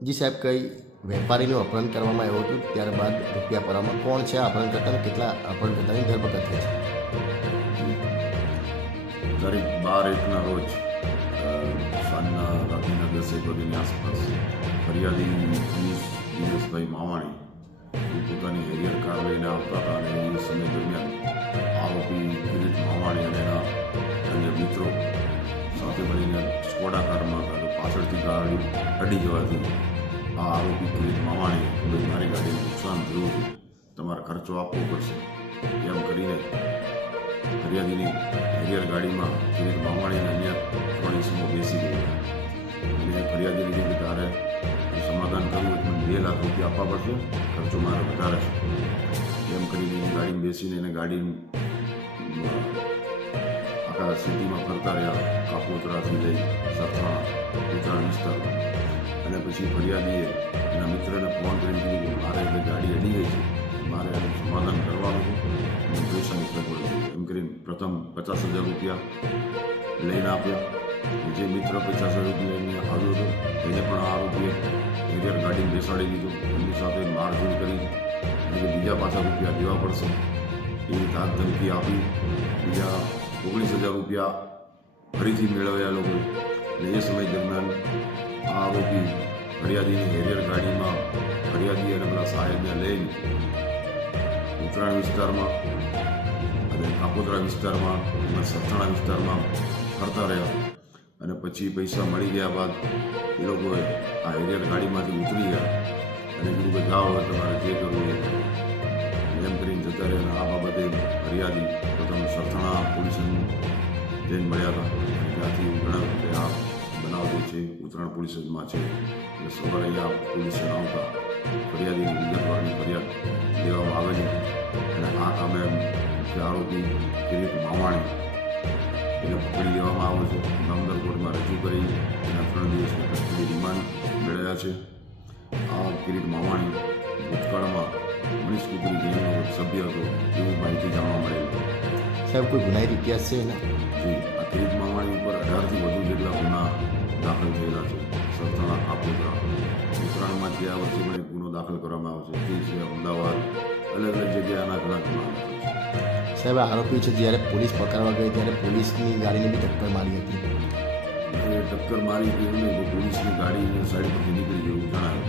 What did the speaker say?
જી સાહેબ, કઈ વેપારીનું અપહરણ કરવામાં આવ્યું હતું? ત્યારબાદ રૂપિયા પરામાં કોણ છે? અપહરણકર્તા કેટલા અપહરણકર્તાની ધરપકડ થઈ છે? તારીખ બાર એકના રોજ સાંજના રાત્રિના દસેક વાગ્યાની આસપાસ ફરિયાદી દિનેશ દિનેશભાઈ માવાણી એ પોતાની હેરિયર કાર લઈને આવતા હતા અને એ સમય દરમિયાન આરોપી કિરીટ માવાણી અને એના અન્ય મિત્રો સાથે મળીને સ્કોડા કારમાં પાછળથી ગાડી અડી જવાથી આ આરોપી કિરીટ માવાણી ખૂબ જ મારી ગાડીને નુકસાન થયું હતું તમારે ખર્ચો આપવો પડશે. એમ કરીને ફરિયાદીની હરિયર ગાડીમાં કિરીટ માવાણી અન્ય ઇસમો બેસી ગયા. અને ફરિયાદીને કીધું કે તારે સમાધાન કરવું એટલે બે લાખ રૂપિયા આપવા પડશે, ખર્ચો મારો વધારે છે. એમ કરીને ગાડીમાં બેસીને એને ગાડી આખા સિટીમાં ફરતા રહ્યા. કાપોતરાથી લઈ સરથાણા, ઉત્તરાયણ વિસ્તારમાં. અને પછી ફરિયાદીએ એના મિત્રને ફોન કરીને કીધું કે મારે એટલે ગાડી અડી ગઈ છે. મારે એનું સમાધાન કરવાનું છે. પૈસાની સગવડ છે એમ કરીને પ્રથમ પચાસ હજાર રૂપિયા લઈને આપ્યા. જે મિત્ર પચાસ હજાર રૂપિયા એમને આવ્યો હતો, એને પણ આ આરોપીએ હેરિયર ગાડીને બેસાડી દીધું. એમની સાથે મારઝૂડ કરી. અને બીજા પાછા રૂપિયા દેવા પડશે એવી ધાક ધમકી આપી. બીજા ઓગણીસ હજાર રૂપિયા ફરીથી મેળવ્યા લોકોએ. અને એ સમય દરમિયાન આ આરોપી ફરિયાદીની હેરિયર ગાડીમાં ફરિયાદી અને પેલા સાહેબને લઈને ઉત્તરાયણ વિસ્તારમાં અને કાપોદરા વિસ્તારમાં અને સથાણા વિસ્તારમાં ફરતા રહ્યા અને પછી પૈસા મળી ગયા બાદ એ લોકોએ આ હેરિયર ગાડીમાંથી ઉતરી ગયા અને કીધું કે જાઓ તમારે જે કરવું એ એમ કરીને જતા રહ્યા આ બાબતે ફરિયાદી પ્રથમ સરથાણા પોલીસ જઈને મળ્યા હતા. ત્યાંથી ઘણા આ બનાવ જે છે ઉત્તરાયણ પોલીસ સ્ટેશનમાં છે. એટલે સવારે અહીંયા પોલીસ સ્ટેશન આવતા ફરિયાદીની વિગતવારની ફરિયાદ લેવામાં આવેલી અને આ કામે મુખ્ય આરોપી કિરીટ માવાણી એને પકડી લેવામાં આવ્યો છે. નામદાર કોર્ટમાં રજૂ કરી એના ત્રણ દિવસની કસ્ટડી રિમાન્ડ મેળવ્યા છે. આ કિરીટ માવાણી ભૂતકાળમાં મનીષ કુકરી ગેંગનો સભ્ય હતો એવી માહિતી જાણવા મળેલ. સાહેબ કોઈ ગુનાહિત ઇતિહાસ છે એના? જી. ઉત્તરાયણમાં ગયા વર્ષે પણ ગુનો દાખલ કરવામાં આવ્યો છે તે છે અમદાવાદ અલગ અલગ જગ્યાએ આના ઘણા ગુના સાહેબ આરોપી છે જ્યારે પોલીસ પકડવા ગઈ ત્યારે પોલીસની ગાડીને બી ટક્કર મારી હતી. એ ટક્કર મારી કે એમને પોલીસની ગાડીને સાઈડ પરથી નીકળી ગયું જણાવ્યું